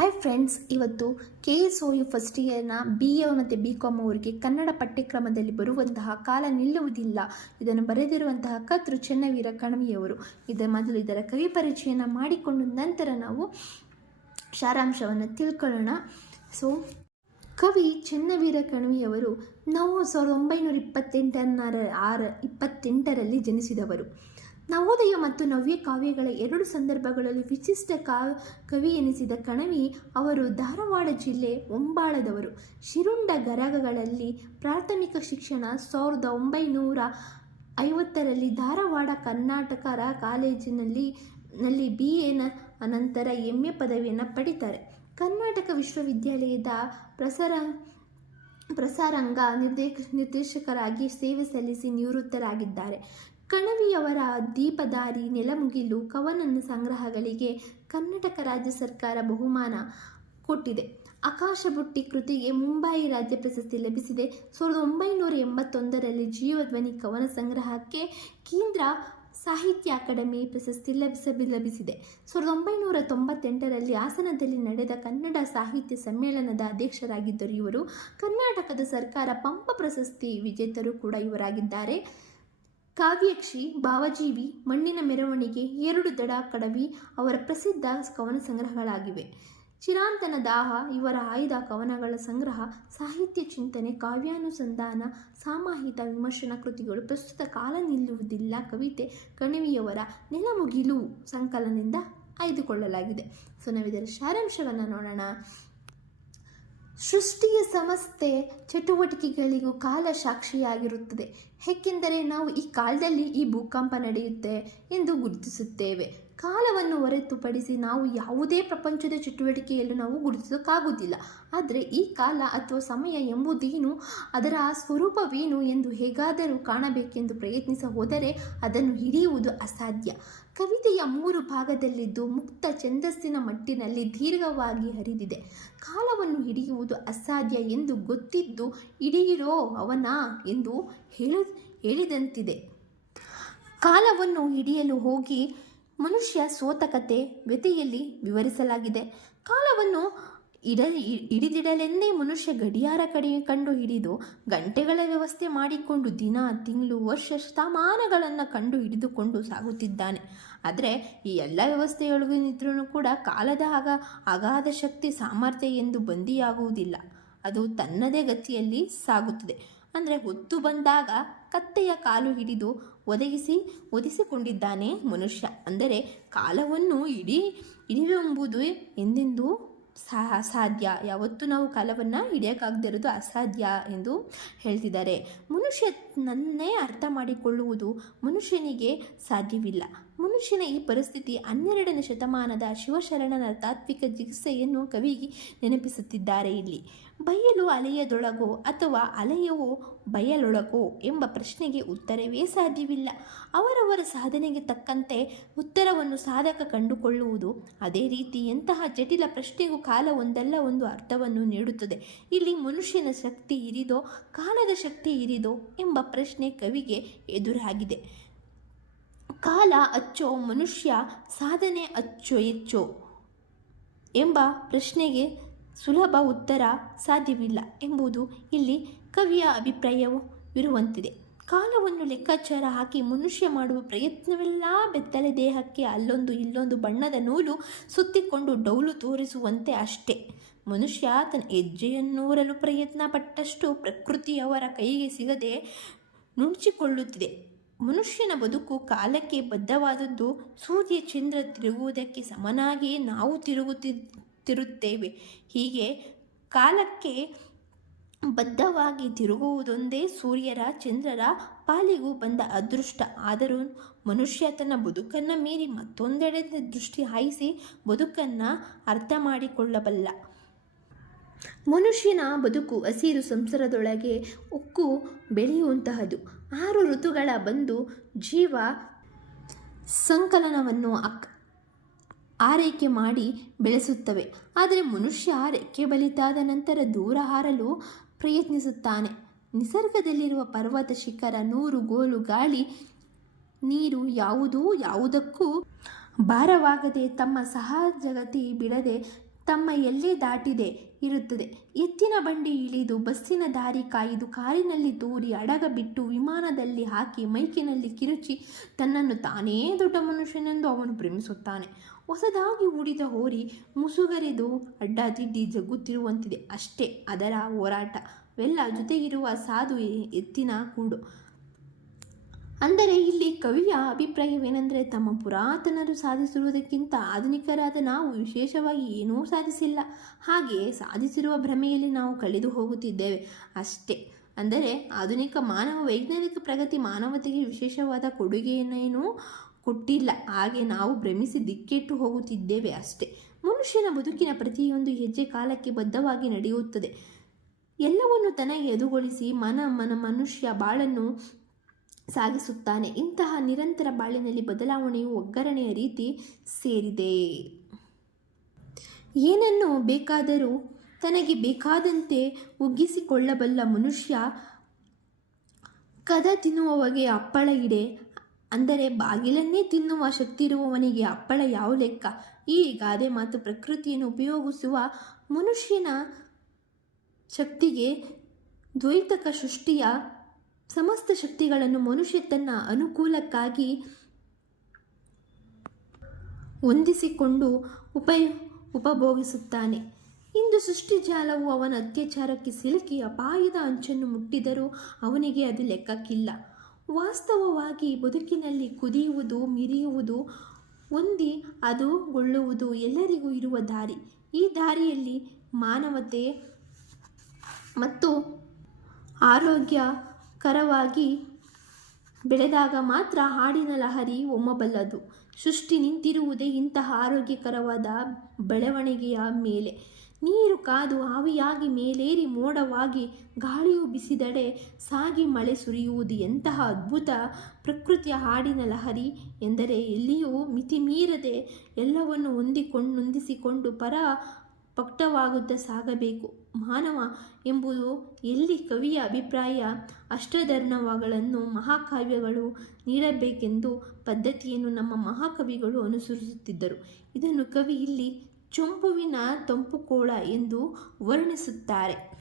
Hi friends ಇವತ್ತು K S O U first ಇಯರ್ನ B A ಮತ್ತು B com ಅವರಿಗೆ ಕನ್ನಡ ಪಠ್ಯಕ್ರಮದಲ್ಲಿ ಬರುವಂತಹ ಕಾಲ ನಿಲ್ಲುವುದಿಲ್ಲ. ಇದನ್ನು ಬರೆದಿರುವಂತಹ ಕತೃ ಚೆನ್ನವೀರ ಕಣವಿಯವರು. ಇದರ ಮೊದಲು ಇದರ ಕವಿ ಪರಿಚಯನ ಮಾಡಿಕೊಂಡು ನಂತರ ನಾವು ಸಾರಾಂಶವನ್ನು ತಿಳ್ಕೊಳ್ಳೋಣ. ಸೊ ಕವಿ ಚೆನ್ನವೀರ ಕಣವಿಯವರು ನಾವು ಸಾವಿರದ ಒಂಬೈನೂರ ಇಪ್ಪತ್ತೆಂಟರ ಆರ, ಇಪ್ಪತ್ತೆಂಟರಲ್ಲಿ ಜನಿಸಿದವರು. ನವೋದಯ ಮತ್ತು ನವ್ಯ ಕಾವ್ಯಗಳ ಎರಡು ಸಂದರ್ಭಗಳಲ್ಲಿ ವಿಶಿಷ್ಟ ಕವಿ ಎನಿಸಿದ ಕಣವಿ ಅವರು ಧಾರವಾಡ ಜಿಲ್ಲೆ ಒಂಬಾಳದವರು. ಶಿರುಂಡ ಗರಗಗಳಲ್ಲಿ ಪ್ರಾಥಮಿಕ ಶಿಕ್ಷಣ ಸಾವಿರದ ಒಂಬೈನೂರ ಐವತ್ತರಲ್ಲಿ ಧಾರವಾಡ ಕರ್ನಾಟಕರ ಕಾಲೇಜಿನಲ್ಲಿ, ನಲ್ಲಿ ಬಿ ಎನ ಅನಂತರ ಎಂ ಎ ಪದವಿಯನ್ನು ಪಡಿತಾರೆ. ಕರ್ನಾಟಕ ವಿಶ್ವವಿದ್ಯಾಲಯದ ಪ್ರಸಾರ, ಪ್ರಸಾರಂಗ ನಿರ್ದೇಶ ನಿರ್ದೇಶಕರಾಗಿ ಸೇವೆ ಸಲ್ಲಿಸಿ ನಿವೃತ್ತರಾಗಿದ್ದಾರೆ. ಕಣವಿಯವರ ದೀಪದಾರಿ ನೆಲಮುಗಿಲು ಕವನನ ಸಂಗ್ರಹಗಳಿಗೆ ಕರ್ನಾಟಕ ರಾಜ್ಯ ಸರ್ಕಾರ ಬಹುಮಾನ ಕೊಟ್ಟಿದೆ. ಆಕಾಶಬುಟ್ಟಿ ಕೃತಿಗೆ ಮುಂಬಯಿ ರಾಜ್ಯ ಪ್ರಶಸ್ತಿ ಲಭಿಸಿದೆ. ಸಾವಿರದ ಒಂಬೈನೂರ ಎಂಬತ್ತೊಂದರಲ್ಲಿ ಜೀವಧ್ವನಿ ಕವನ ಸಂಗ್ರಹಕ್ಕೆ ಕೇಂದ್ರ ಸಾಹಿತ್ಯ ಅಕಾಡೆಮಿ ಪ್ರಶಸ್ತಿ ಲಭಿಸ ಲಭಿಸಿದೆ. ಸಾವಿರದ ಒಂಬೈನೂರ ತೊಂಬತ್ತೆಂಟರಲ್ಲಿ ಹಾಸನದಲ್ಲಿ ನಡೆದ ಕನ್ನಡ ಸಾಹಿತ್ಯ ಸಮ್ಮೇಳನದ ಅಧ್ಯಕ್ಷರಾಗಿದ್ದರು ಇವರು. ಕರ್ನಾಟಕದ ಸರ್ಕಾರ ಪಂಪ ಪ್ರಶಸ್ತಿ ವಿಜೇತರು ಕೂಡ ಇವರಾಗಿದ್ದಾರೆ. ಕಾವ್ಯಕ್ಷಿ, ಭಾವಜೀವಿ, ಮಣ್ಣಿನ ಮೆರವಣಿಗೆ ಎರಡು ದಡ ಕಡವಿ ಅವರ ಪ್ರಸಿದ್ಧ ಕವನ ಸಂಗ್ರಹಗಳಾಗಿವೆ. ಚಿರಾಂತನ ದಾಹ, ಇವರ ಆಯ್ದ ಕವನಗಳ ಸಂಗ್ರಹ, ಸಾಹಿತ್ಯ ಚಿಂತನೆ, ಕಾವ್ಯಾನುಸಂಧಾನ, ಸಾಮಾಹಿತ ವಿಮರ್ಶನ ಕೃತಿಗಳು, ಪ್ರಸ್ತುತ ಕಾಲ ನಿಲ್ಲುವುದಿಲ್ಲ ಕವಿತೆ ಕಣಿವಿಯವರ ನೆಲಮುಗಿಲು ಸಂಕಲನದಿಂದ ಆಯ್ದುಕೊಳ್ಳಲಾಗಿದೆ. ಸೊ, ನಾವಿದರ ಸಾರಾಂಶವನ್ನು ನೋಡೋಣ. ಸೃಷ್ಟಿಯ ಸಮಸ್ತೆ ಚಟುವಟಿಕೆಗಳಿಗೂ ಕಾಲ ಸಾಕ್ಷಿಯಾಗಿರುತ್ತದೆ. ಏಕೆಂದರೆ ನಾವು ಈ ಕಾಲದಲ್ಲಿ ಈ ಭೂಕಂಪ ನಡೆಯುತ್ತೆ ಎಂದು ಗುರುತಿಸುತ್ತೇವೆ. ಕಾಲವನ್ನು ಹೊರತುಪಡಿಸಿ ನಾವು ಯಾವುದೇ ಪ್ರಪಂಚದ ಚಟುವಟಿಕೆಯಲ್ಲೂ ನಾವು ಗುರುತಿಸೋಕ್ಕಾಗುವುದಿಲ್ಲ. ಆದರೆ ಈ ಕಾಲ ಅಥವಾ ಸಮಯ ಎಂಬುದೇನು, ಅದರ ಸ್ವರೂಪವೇನು ಎಂದು ಹೇಗಾದರೂ ಕಾಣಬೇಕೆಂದು ಪ್ರಯತ್ನಿಸ ಹೋದರೆ ಅದನ್ನು ಹಿಡಿಯುವುದು ಅಸಾಧ್ಯ. ಕವಿತೆಯ ಮೂರು ಭಾಗದಲ್ಲಿದ್ದು ಮುಕ್ತ ಛಂದಸ್ಸಿನ ಮಟ್ಟಿನಲ್ಲಿ ದೀರ್ಘವಾಗಿ ಹರಿದಿದೆ. ಕಾಲವನ್ನು ಹಿಡಿಯುವುದು ಅಸಾಧ್ಯ ಎಂದು ಗೊತ್ತಿದ್ದು ಹಿಡಿಯಿರೋ ಅವನ ಎಂದು ಹೇಳು, ಹೇಳಿದಂತಿದೆ. ಕಾಲವನ್ನು ಹಿಡಿಯಲು ಹೋಗಿ ಮನುಷ್ಯ ಸೋತ ಕತೆ ವ್ಯತೆಯಲ್ಲಿ ವಿವರಿಸಲಾಗಿದೆ. ಕಾಲವನ್ನು ಇಡ, ಹಿಡಿದಿಡಲೆಂದೇ ಮನುಷ್ಯ ಗಡಿಯಾರ ಕಡೆ ಕಂಡು ಹಿಡಿದು ಗಂಟೆಗಳ ವ್ಯವಸ್ಥೆ ಮಾಡಿಕೊಂಡು ದಿನ, ತಿಂಗಳು, ವರ್ಷ ಶತಮಾನಗಳನ್ನು ಕಂಡು ಹಿಡಿದುಕೊಂಡು ಸಾಗುತ್ತಿದ್ದಾನೆ. ಆದರೆ ಈ ಎಲ್ಲ ವ್ಯವಸ್ಥೆಗಳಿಗೂ ನಿದ್ರೂ ಕೂಡ ಕಾಲದ ಆಗ ಅಗಾಧ ಶಕ್ತಿ, ಸಾಮರ್ಥ್ಯ ಎಂದು ಬಂದಿಯಾಗುವುದಿಲ್ಲ. ಅದು ತನ್ನದೇ ಗತಿಯಲ್ಲಿ ಸಾಗುತ್ತದೆ. ಅಂದರೆ ಹೊತ್ತು ಬಂದಾಗ ಕತ್ತೆಯ ಕಾಲು ಹಿಡಿದು ಒದಗಿಸಿ ಒದಿಸಿಕೊಂಡಿದ್ದಾನೆ ಮನುಷ್ಯ. ಅಂದರೆ ಕಾಲವನ್ನು ಇಡೀ ಹಿಡಿಯುವೆಂಬುದು ಎಂದೆಂದೂ ಸಾ, ಅಸಾಧ್ಯ. ಯಾವತ್ತೂ ನಾವು ಕಾಲವನ್ನು ಹಿಡಿಯೋಕ್ಕಾಗದಿರೋದು ಅಸಾಧ್ಯ ಎಂದು ಹೇಳ್ತಿದ್ದಾರೆ. ಮನುಷ್ಯ ನನ್ನೇ ಅರ್ಥ ಮಾಡಿಕೊಳ್ಳುವುದು ಮನುಷ್ಯನಿಗೆ ಸಾಧ್ಯವಿಲ್ಲ. ಮನುಷ್ಯನ ಈ ಪರಿಸ್ಥಿತಿ ಹನ್ನೆರಡನೇ ಶತಮಾನದ ಶಿವಶರಣನ ತಾತ್ವಿಕ ಚಿಕಿತ್ಸೆಯನ್ನು ಕವಿಗೆ ನೆನಪಿಸುತ್ತಿದ್ದಾರೆ ಇಲ್ಲಿ. ಬಯಲು ಅಲೆಯದೊಳಗೋ ಅಥವಾ ಅಲೆಯವು ಬಯಲೊಳಗೋ ಎಂಬ ಪ್ರಶ್ನೆಗೆ ಉತ್ತರವೇ ಸಾಧ್ಯವಿಲ್ಲ. ಅವರವರ ಸಾಧನೆಗೆ ತಕ್ಕಂತೆ ಉತ್ತರವನ್ನು ಸಾಧಕ ಕಂಡುಕೊಳ್ಳುವುದು ಅದೇ ರೀತಿ ಎಂತಹ ಜಟಿಲ ಪ್ರಶ್ನೆಗೂ ಕಾಲ ಒಂದಲ್ಲ ಒಂದು ಅರ್ಥವನ್ನು ನೀಡುತ್ತದೆ. ಇಲ್ಲಿ ಮನುಷ್ಯನ ಶಕ್ತಿ ಇರಿದೋ, ಕಾಲದ ಶಕ್ತಿ ಇರಿದೋ ಎಂಬ ಪ್ರಶ್ನೆ ಕವಿಗೆ ಎದುರಾಗಿದೆ. ಕಾಲ ಅಚ್ಚೋ, ಮನುಷ್ಯ ಸಾಧನೆ ಅಚ್ಚೋ ಹೆಚ್ಚೋ ಎಂಬ ಪ್ರಶ್ನೆಗೆ ಸುಲಭ ಉತ್ತರ ಸಾಧ್ಯವಿಲ್ಲ ಎಂಬುದು ಇಲ್ಲಿ ಕವಿಯ ಅಭಿಪ್ರಾಯವಿರುವಂತಿದೆ ಕಾಲವನ್ನು ಲೆಕ್ಕಾಚಾರ ಹಾಕಿ ಮನುಷ್ಯ ಮಾಡುವ ಪ್ರಯತ್ನವೆಲ್ಲ ಬೆತ್ತಲೆ ದೇಹಕ್ಕೆ ಅಲ್ಲೊಂದು ಇಲ್ಲೊಂದು ಬಣ್ಣದ ನೂಲು ಸುತ್ತಿಕೊಂಡು ಡೌಲು ತೋರಿಸುವಂತೆ ಅಷ್ಟೇ. ಮನುಷ್ಯ ತನ್ನ ಹೆಜ್ಜೆಯನ್ನೂರಲು ಪ್ರಯತ್ನ ಪಟ್ಟಷ್ಟು ಪ್ರಕೃತಿಯವರ ಕೈಗೆ ಸಿಗದೆ ನುಣುಚಿಕೊಳ್ಳುತ್ತಿದೆ. ಮನುಷ್ಯನ ಬದುಕು ಕಾಲಕ್ಕೆ ಬದ್ಧವಾದದ್ದು ಸೂರ್ಯ ಚಂದ್ರ ತಿರುಗುವುದಕ್ಕೆ ಸಮನಾಗಿ ನಾವು ತಿರುಗುತ್ತಿರುತ್ತೇವೆ ಹೀಗೆ ಕಾಲಕ್ಕೆ ಬದ್ಧವಾಗಿ ತಿರುಗುವುದೊಂದೇ ಸೂರ್ಯರ ಚಂದ್ರರ ಪಾಲಿಗೂ ಬಂದ ಅದೃಷ್ಟ. ಆದರೂ ಮನುಷ್ಯ ತನ್ನ ಬದುಕನ್ನು ಮೀರಿ ಮತ್ತೊಂದೆಡೆ ದೃಷ್ಟಿ ಹಾಯಿಸಿ ಬದುಕನ್ನು ಅರ್ಥ ಮಾಡಿಕೊಳ್ಳಬಲ್ಲ. ಮನುಷ್ಯನ ಬದುಕು ಹಸಿರು ಸಂಸಾರದೊಳಗೆ ಉಕ್ಕು ಬೆಳೆಯುವಂತಹದು. ಆರು ಋತುಗಳ ಬಂದು ಜೀವ ಸಂಕಲನವನ್ನು ಅಕ್ ಆರೈಕೆ ಮಾಡಿ ಬೆಳೆಸುತ್ತವೆ. ಆದರೆ ಮನುಷ್ಯ ರೆಕ್ಕೆ ಬಲಿತಾದ ನಂತರ ದೂರ ಹಾರಲು ಪ್ರಯತ್ನಿಸುತ್ತಾನೆ. ನಿಸರ್ಗದಲ್ಲಿರುವ ಪರ್ವತ ಶಿಖರ, ನೂರು ಗೋಲು ಗಾಳಿ, ನೀರು ಯಾವುದೂ ಯಾವುದಕ್ಕೂ ಭಾರವಾಗದೆ ತಮ್ಮ ಸಹಜಗತಿ ಬಿಡದೆ ತಮ್ಮ ಎಲ್ಲೇ ದಾಟಿದೆ ಇರುತ್ತದೆ. ಎತ್ತಿನ ಬಂಡಿ ಇಳಿದು ಬಸ್ಸಿನ ದಾರಿ ಕಾಯ್ದು ಕಾರಿನಲ್ಲಿ ತೂರಿ ಅಡಗ ಬಿಟ್ಟು ವಿಮಾನದಲ್ಲಿ ಹಾಕಿ ಮೈಕಿನಲ್ಲಿ ಕಿರುಚಿ, ತನ್ನನ್ನು ತಾನೇ ದೊಡ್ಡ ಮನುಷ್ಯನೆಂದು ಅವನು ಭ್ರಮಿಸುತ್ತಾನೆ ಹೊಸದಾಗಿ ಉಡಿದ ಹೋರಿ ಮುಸುಗರೆದು ಅಡ್ಡಾದಿಡ್ಡಿ ಜಗ್ಗುತ್ತಿರುವಂತಿದೆ. ಅಷ್ಟೇ ಅದರ ಹೋರಾಟವೆಲ್ಲ ಜೊತೆಗಿರುವ ಸಾಧು ಎತ್ತಿನ ಕೂಡು ಅಂದರೆ ಇಲ್ಲಿ ಕವಿಯ ಅಭಿಪ್ರಾಯವೇನೆಂದರೆ ತಮ್ಮ ಪುರಾತನರು ಸಾಧಿಸಿರುವುದಕ್ಕಿಂತ ಆಧುನಿಕರಾದ ನಾವು ವಿಶೇಷವಾಗಿ ಏನೂ ಸಾಧಿಸಿಲ್ಲ. ಹಾಗೆಯೇ ಸಾಧಿಸಿರುವ ಭ್ರಮೆಯಲ್ಲಿ ನಾವು ಕಳೆದು ಹೋಗುತ್ತಿದ್ದೇವೆ ಅಷ್ಟೇ. ಅಂದರೆ ಆಧುನಿಕ ಮಾನವ ವೈಜ್ಞಾನಿಕ ಪ್ರಗತಿ ಮಾನವತೆಗೆ ವಿಶೇಷವಾದ ಕೊಡುಗೆಯನ್ನೇನೂ ಕೊಟ್ಟಿಲ್ಲ. ಹಾಗೆ ನಾವು ಭ್ರಮಿಸಿ ದಿಕ್ಕೆಟ್ಟು ಹೋಗುತ್ತಿದ್ದೇವೆ ಅಷ್ಟೇ. ಮನುಷ್ಯನ ಬದುಕಿನ ಪ್ರತಿಯೊಂದು ಹೆಜ್ಜೆ ಕಾಲಕ್ಕೆ ಬದ್ಧವಾಗಿ ನಡೆಯುತ್ತದೆ. ಎಲ್ಲವನ್ನು ತನಗೆ ಎದುಗೊಳಿಸಿ ಮನ ಮನ ಮನುಷ್ಯ ಬಾಳನ್ನು ಸಾಗಿಸುತ್ತಾನೆ. ಇಂತಹ ನಿರಂತರ ಬಾಳಿನಲ್ಲಿ ಬದಲಾವಣೆಯು ಒಗ್ಗರಣೆಯ ರೀತಿ ಸೇರಿದೆ. ಏನನ್ನು ಬೇಕಾದರೂ ತನಗೆ ಬೇಕಾದಂತೆ ಒಗ್ಗಿಸಿಕೊಳ್ಳಬಲ್ಲ ಮನುಷ್ಯ ಕದ ತಿನ್ನುವವಗೆ ಅಪ್ಪಳ ಇಡೆ. ಅಂದರೆ ಬಾಗಿಲನ್ನೇ ತಿನ್ನುವ ಶಕ್ತಿ ಇರುವವನಿಗೆ ಅಪ್ಪಳ ಯಾವ ಲೆಕ್ಕ? ಈ ಗಾದೆ ಮಾತು ಪ್ರಕೃತಿಯನ್ನು ಉಪಯೋಗಿಸುವ ಮನುಷ್ಯನ ಶಕ್ತಿಗೆ ದ್ವೈತಕ ಸೃಷ್ಟಿಯ ಸಮಸ್ತ ಶಕ್ತಿಗಳನ್ನು ಮನುಷ್ಯ ತನ್ನ ಅನುಕೂಲಕ್ಕಾಗಿ ಹೊಂದಿಸಿಕೊಂಡು ಉಪಯ, ಉಪಭೋಗಿಸುತ್ತಾನೆ. ಇಂದು ಸೃಷ್ಟಿಜಾಲವು ಅವನ ಅತ್ಯಾಚಾರಕ್ಕೆ ಸಿಲುಕಿ ಅಪಾಯದ ಅಂಚನ್ನು ಮುಟ್ಟಿದರೂ ಅವನಿಗೆ ಅದು ಲೆಕ್ಕಕ್ಕಿಲ್ಲ. ವಾಸ್ತವವಾಗಿ ಬದುಕಿನಲ್ಲಿ ಕುದಿಯುವುದು, ಮಿರಿಯುವುದು, ಹೊಂದಿ ಅದು ಗೊಳ್ಳುವುದು ಎಲ್ಲರಿಗೂ ಇರುವ ದಾರಿ. ಈ ದಾರಿಯಲ್ಲಿ ಮಾನವತೆ ಮತ್ತು ಆರೋಗ್ಯಕರವಾಗಿ ಬೆಳೆದಾಗ ಮಾತ್ರ ಹಾಡಿನ ಲಹರಿ ಒಮ್ಮಬಲ್ಲದು. ಸೃಷ್ಟಿ ನಿಂತಿರುವುದೇ ಇಂತಹ ಆರೋಗ್ಯಕರವಾದ ಬೆಳವಣಿಗೆಯ ಮೇಲೆ. ನೀರು ಕಾದು ಆವಿಯಾಗಿ ಮೇಲೇರಿ ಮೋಡವಾಗಿ ಗಾಳಿಯು ಬಿಸಿದಡೆ ಸಾಗಿ ಮಳೆ ಸುರಿಯುವುದು ಎಂತಹ ಅದ್ಭುತ ಪ್ರಕೃತಿಯ ಹಾಡಿನ ಲಹರಿ ಎಂದರೆ ಎಲ್ಲಿಯೂ ಮಿತಿಮೀರದೆ ಎಲ್ಲವನ್ನು ಹೊಂದಿಕೊಂಡು, ನೊಂದಿಸಿಕೊಂಡು ಪರ ಪಕ್ಟವಾಗುತ್ತಾ ಸಾಗಬೇಕು. ಮಾನವ ಎಂಬುದು ಎಲ್ಲಿ ಕವಿಯ ಅಭಿಪ್ರಾಯ, ಅಷ್ಟಧರ್ಮಗಳನ್ನು ಮಹಾಕಾವ್ಯಗಳು ನೀಡಬೇಕೆಂದು ಪದ್ಧತಿಯನ್ನು ನಮ್ಮ ಮಹಾಕವಿಗಳು ಅನುಸರಿಸುತ್ತಿದ್ದರು. ಇದನ್ನು ಕವಿ ಇಲ್ಲಿ ಚೊಂಪುವಿನ ತಂಪುಕೋಳ ಎಂದು ವರ್ಣಿಸುತ್ತಾರೆ.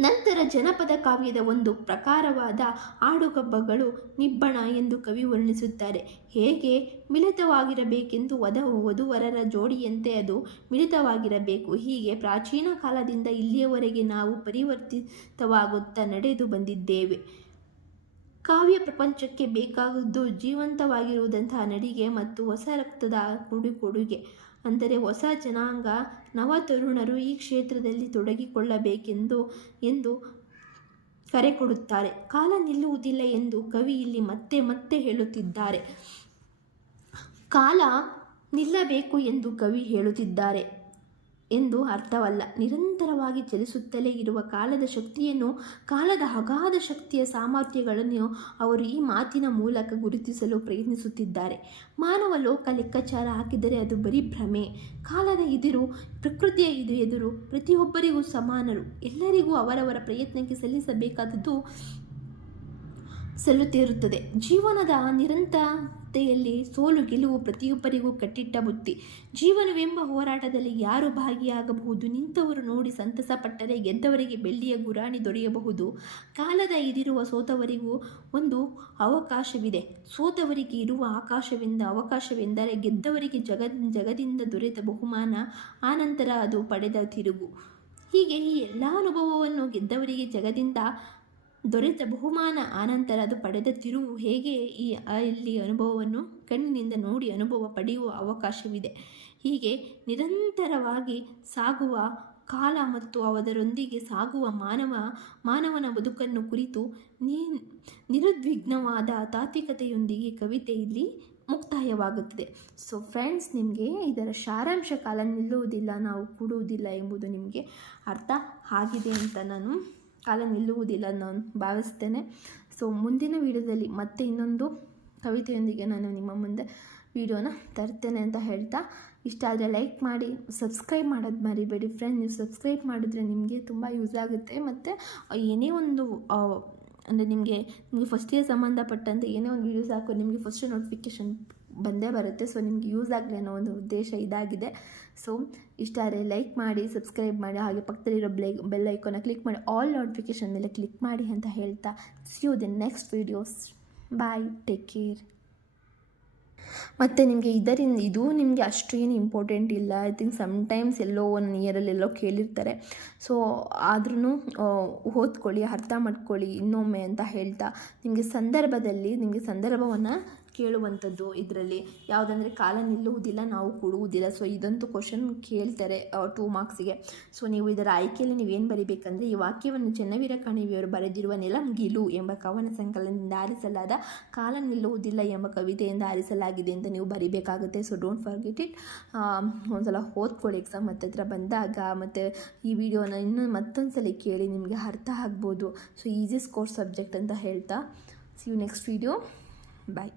ನಂತರ ಜನಪದ ಕಾವ್ಯದ ಒಂದು ಪ್ರಕಾರವಾದ ಆಡುಗಬ್ಬಗಳು ನಿಬ್ಬಣ ಎಂದು ಕವಿ ವರ್ಣಿಸುತ್ತಾರೆ. ಹೇಗೆ? ಮಿಳಿತವಾಗಿರಬೇಕೆಂದು ವಧ ವಧುವರರ ಜೋಡಿಯಂತೆ ಅದು ಮಿಳಿತವಾಗಿರಬೇಕು. ಹೀಗೆ ಪ್ರಾಚೀನ ಕಾಲದಿಂದ ಇಲ್ಲಿಯವರೆಗೆ ನಾವು ಪರಿವರ್ತಿತವಾಗುತ್ತಾ ನಡೆದು ಬಂದಿದ್ದೇವೆ. ಕಾವ್ಯ ಪ್ರಪಂಚಕ್ಕೆ ಬೇಕಾಗುವುದು ಜೀವಂತವಾಗಿರುವುದಂತಹ ನಡಿಗೆ ಮತ್ತು ಹೊಸ ರಕ್ತದ ಕೊಡುಕೊಡುಗೆ. ಅಂದರೆ ಹೊಸ ಜನಾಂಗ ನವ ತರುಣರು ಈ ಕ್ಷೇತ್ರದಲ್ಲಿ ತೊಡಗಿಕೊಳ್ಳಬೇಕೆಂದು, ಎಂದು ಕರೆ ಕೊಡುತ್ತಾರೆ. ಕಾಲ ನಿಲ್ಲುವುದಿಲ್ಲ ಎಂದು ಕವಿ ಇಲ್ಲಿ ಮತ್ತೆ ಮತ್ತೆ ಹೇಳುತ್ತಿದ್ದಾರೆ. ಕಾಲ ನಿಲ್ಲಬೇಕು ಎಂದು ಕವಿ ಹೇಳುತ್ತಿದ್ದಾರೆ. ಎಂದು ಅರ್ಥವಲ್ಲ. ನಿರಂತರವಾಗಿ ಚಲಿಸುತ್ತಲೇ ಇರುವ ಕಾಲದ ಶಕ್ತಿಯನ್ನು, ಕಾಲದ ಅಗಾಧ ಶಕ್ತಿಯ ಸಾಮರ್ಥ್ಯಗಳನ್ನು ಅವರು ಈ ಮಾತಿನ ಮೂಲಕ ಗುರುತಿಸಲು ಪ್ರಯತ್ನಿಸುತ್ತಿದ್ದಾರೆ. ಮಾನವ ಲೋಕ ಲೆಕ್ಕಾಚಾರ ಹಾಕಿದರೆ ಅದು ಬರೀ ಭ್ರಮೆ. ಕಾಲದ ಎದುರು, ಪ್ರಕೃತಿಯ ಇದು ಎದುರು, ಪ್ರತಿಯೊಬ್ಬರಿಗೂ ಸಮಾನರು. ಎಲ್ಲರಿಗೂ ಅವರವರ ಪ್ರಯತ್ನಕ್ಕೆ ಸಲ್ಲಿಸಬೇಕಾದದ್ದು ಸಲ್ಲುತ್ತಿರುತ್ತದೆ ಜೀವನದ ನಿರಂತರತೆಯಲ್ಲಿ ಸೋಲು ಗೆಲುವು ಪ್ರತಿಯೊಬ್ಬರಿಗೂ ಕಟ್ಟಿಟ್ಟ ಬುತ್ತಿ. ಜೀವನವೆಂಬ ಹೋರಾಟದಲ್ಲಿ ಯಾರು ಭಾಗಿಯಾಗಬಹುದು? ನಿಂತವರು ನೋಡಿ ಸಂತಸ ಪಟ್ಟರೆ ಗೆದ್ದವರಿಗೆ ಬೆಳ್ಳಿಯ ಗುರಾಣಿ ದೊರೆಯಬಹುದು. ಕಾಲದ ಇದಿರುವ ಸೋತವರಿಗೂ ಒಂದು ಅವಕಾಶವಿದೆ. ಸೋತವರಿಗೆ ಇರುವ ಆಕಾಶವೆಂದ ಅವಕಾಶವೆಂದರೆ ಗೆದ್ದವರಿಗೆ ಜಗ ಜಗದಿಂದ ದೊರೆತ ಬಹುಮಾನ, ಆನಂತರ ಅದು ಪಡೆದ ತಿರುಗು. ಹೀಗೆ ಈ ಎಲ್ಲ ಅನುಭವವನ್ನು ಗೆದ್ದವರಿಗೆ ಜಗದಿಂದ ದೊರೆತ ಬಹುಮಾನ ಆನಂತರ ಅದು ಪಡೆದ ತಿರುವು ಹೇಗೆ ಈ ಇಲ್ಲಿ ಅನುಭವವನ್ನು ಕಣ್ಣಿನಿಂದ ನೋಡಿ ಅನುಭವ ಪಡೆಯುವ ಅವಕಾಶವಿದೆ. ಹೀಗೆ ನಿರಂತರವಾಗಿ ಸಾಗುವ ಕಾಲ ಮತ್ತು ಅದರೊಂದಿಗೆ ಸಾಗುವ ಮಾನವ, ಮಾನವನ ಬದುಕನ್ನು ಕುರಿತು ನೀ, ನಿರುದ್ವಿಗ್ನವಾದ ತಾತ್ವಿಕತೆಯೊಂದಿಗೆ ಕವಿತೆ ಇಲ್ಲಿ ಮುಕ್ತಾಯವಾಗುತ್ತದೆ. ಸೊ ಫ್ರೆಂಡ್ಸ್ ನಿಮಗೆ ಇದರ ಸಾರಾಂಶ ಕಾಲ ನಿಲ್ಲುವುದಿಲ್ಲ, ನಾವು ಕೂಡುವುದಿಲ್ಲ ಎಂಬುದು ನಿಮಗೆ ಅರ್ಥ ಆಗಿದೆ ಅಂತ ನಾನು ಕಾಲ ನಿಲ್ಲುವುದಿಲ್ಲ ನಾನು ಭಾವಿಸ್ತೇನೆ. ಸೊ ಮುಂದಿನ ವಿಡಿಯೋದಲ್ಲಿ ಮತ್ತೆ ಇನ್ನೊಂದು ಕವಿತೆಯೊಂದಿಗೆ ನಾನು ನಿಮ್ಮ ಮುಂದೆ ವಿಡಿಯೋನ ತರ್ತೇನೆ ಅಂತ ಹೇಳ್ತಾ, ಇಷ್ಟ ಆದರೆ ಲೈಕ್ ಮಾಡಿ ಸಬ್ಸ್ಕ್ರೈಬ್ ಮಾಡೋದು ಮರಿಬೇಡಿ ಫ್ರೆಂಡ್ ನೀವು ಸಬ್ಸ್ಕ್ರೈಬ್ ಮಾಡಿದ್ರೆ ನಿಮಗೆ ತುಂಬ ಯೂಸ್ ಆಗುತ್ತೆ. ಮತ್ತು, ಏನೇ ಒಂದು ಅಂದರೆ ನಿಮಗೆ ನಿಮಗೆ ಫಸ್ಟ್ ಇಯರ್ ಸಂಬಂಧಪಟ್ಟಂತೆ ಏನೇ ಒಂದು ವೀಡಿಯೋಸ್ ಹಾಕೋ ನಿಮಗೆ ಫಸ್ಟ್ ನೋಟಿಫಿಕೇಷನ್ ಬಂದೇ ಬರುತ್ತೆ. ಸೊ ನಿಮ್ಗೆ ಯೂಸ್ ಆಗಲಿ ಅನ್ನೋ ಒಂದು ಉದ್ದೇಶ ಇದಾಗಿದೆ. ಸೊ ಇಷ್ಟ ಆದರೆ ಲೈಕ್ ಮಾಡಿ ಸಬ್ಸ್ಕ್ರೈಬ್ ಮಾಡಿ, ಹಾಗೆ ಪಕ್ಕದಲ್ಲಿರೋ ಬ್ಲೇ ಬೆಲ್ ಐಕೋನ ಕ್ಲಿಕ್ ಮಾಡಿ ಆಲ್ ನೋಟಿಫಿಕೇಷನ್ ಮೇಲೆ ಕ್ಲಿಕ್ ಮಾಡಿ ಅಂತ ಹೇಳ್ತಾ see you the next videos bye take care ಮತ್ತು ನಿಮಗೆ ಇದರಿಂದ, ಇದು ನಿಮಗೆ ಅಷ್ಟು ಏನು ಇಂಪಾರ್ಟೆಂಟ್ ಇಲ್ಲ. ಐ ಥಿಂಕ್ ಸಮ್ಟೈಮ್ಸ್ ಎಲ್ಲೋ ಒನ್ ಇಯರಲ್ಲಿ ಎಲ್ಲೋ ಕೇಳಿರ್ತಾರೆ. ಸೊ ಆದ್ರೂ ಓದ್ಕೊಳ್ಳಿ, ಅರ್ಥ ಮಾಡ್ಕೊಳ್ಳಿ ಇನ್ನೊಮ್ಮೆ ಅಂತ ಹೇಳ್ತಾ ನಿಮಗೆ ಸಂದರ್ಭದಲ್ಲಿ, ನಿಮಗೆ ಸಂದರ್ಭವನ್ನು ಕೇಳುವಂಥದ್ದು ಇದರಲ್ಲಿ. ಯಾವುದಂದರೆ ಕಾಲ ನಿಲ್ಲುವುದಿಲ್ಲ, ನಾವು ಕೊಡುವುದಿಲ್ಲ. ಸೊ ಇದಂತೂ ಕ್ವಶನ್ ಕೇಳ್ತಾರೆ ಟೂ ಮಾರ್ಕ್ಸಿಗೆ ಸೊ ನೀವು ಇದರ ಆಯ್ಕೆಯಲ್ಲಿ ನೀವೇನು ಬರಿಬೇಕಂದ್ರೆ, ಈ ವಾಕ್ಯವನ್ನು ಚೆನ್ನವೀರ ಕಣಿವೆಯವರು ಬರೆದಿರುವ ನೆಲಂಗಿಲು ಎಂಬ ಕವನ ಸಂಕಲನದಿಂದ ಆರಿಸಲಾದ ಕಾಲ ನಿಲ್ಲುವುದಿಲ್ಲ ಎಂಬ ಕವಿತೆಯಿಂದ ಆರಿಸಲಾಗಿದೆ ಅಂತ ನೀವು ಬರಿಬೇಕಾಗುತ್ತೆ. ಸೊ ಡೋಂಟ್ ಫರ್ಗೆಟ್ ಇಟ್ ಒಂದ್ಸಲ ಓದ್ಕೊಳ್ಳಿ ಎಕ್ಸಾಮ್ ಹತ್ತಿರ ಬಂದಾಗ. ಮತ್ತು ಈ ವಿಡಿಯೋನ ಇನ್ನೂ ಮತ್ತೊಂದು ಸಲ ಕೇಳಿ ನಿಮಗೆ ಅರ್ಥ ಆಗ್ಬೋದು. ಸೊ ಈಸಿಯಸ್ಟ್ ಕೋರ್ಸ್ ಸಬ್ಜೆಕ್ಟ್ ಅಂತ ಹೇಳ್ತಾ. See you next video bye